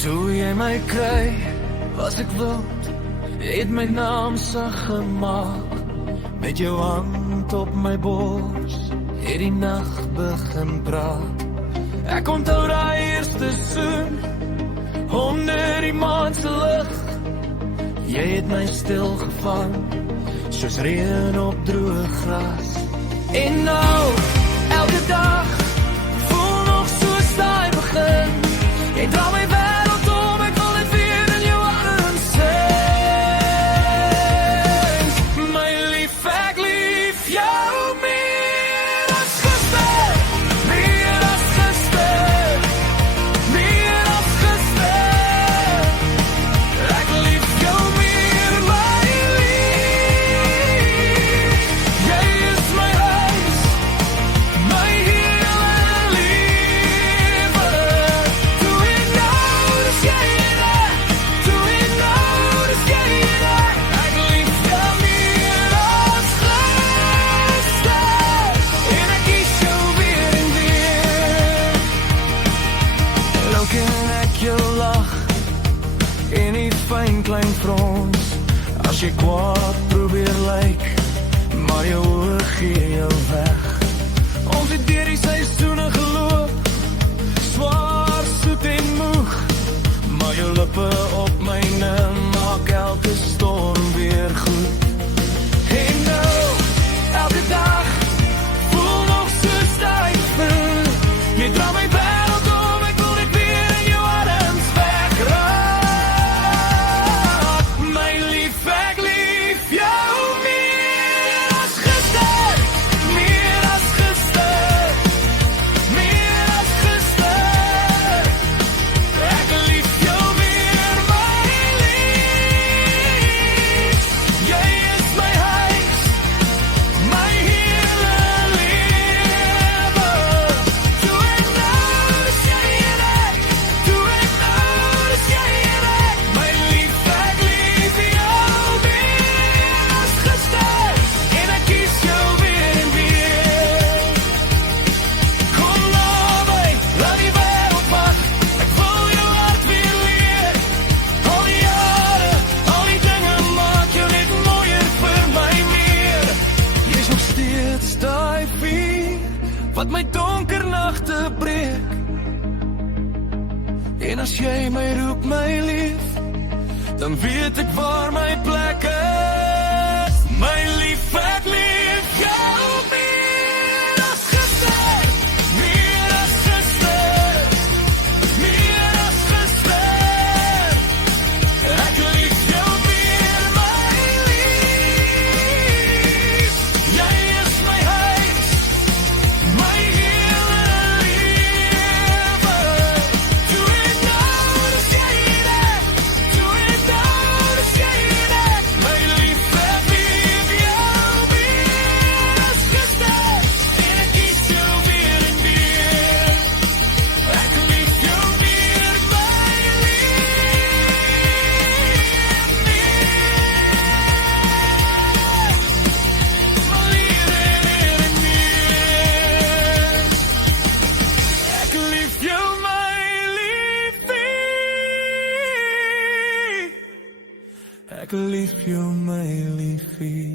Toe jy my kry, as ek wil, het my naam sag gemaak. Met jou hand op my bors, het die nacht begin praat. Ek onthou daai eerste soen, onder die maan se lig. Jy het my stilgevang, soos reën op droë gras. En nou, elke dag, voel nog soos daai begin. Jy dra my wêreld om, ek wil dit weer in jou arms sing. My lief, ek lief jou meer as gister, meer as gister, meer as gister. Ek lief jou meer, my lief. Jy is my huis, my hele lewe. Doe ek nou, dis jy daar. Doe ek nou, dis jy daar. Ek lief jou meer as gister, en ek kies jou weer en weer. Nou ken ek jou lach en die fyn klein frons. As jy kwaad probeer lyk, maar jou oë gee jou weg. Ons het deur die seisoene geloop, swaar, soet en moeg. Maar jou lippe op myne maak elke storm weer goed. En nou, elke dag, voel nog soos daai gevoel. Jy dra my wêreld om, ek wil dit weer in jou arms wegraak. My lief, ek lief jou meer as gister, meer as gister, meer as gister. Ek lief jou meer, my lief. Jy is my huis, my hele lewe. Doe ek nou, dis jy daar. Doe ek nou, dis jy daar. My lief, ek lief jou meer as gister, en ek kies jou weer en weer. Kom naby, laat die wêreld wag. Ek wil jou hart weer leer. Al die jare, al die dinge maak jou net mooier vir my meer. Jy's nog steeds daai vuur wat my donker nagte breek. En as jy my roep, my lief, dan weet ek waar my plek is. My lief, ek lief jou meer as gister, meer as gister, meer as gister. Ek lief jou meer, my lief. Jy is my huis, my hele lewe. Doe ek nou, dis jy daar. Doe ek nou, dis jy daar. My lief, ek lief jou meer as gister, en ek kies jou weer en weer. Ek lief jou meer, my lief. Ek lief jou, my liefie. Ek lief jou, my liefie.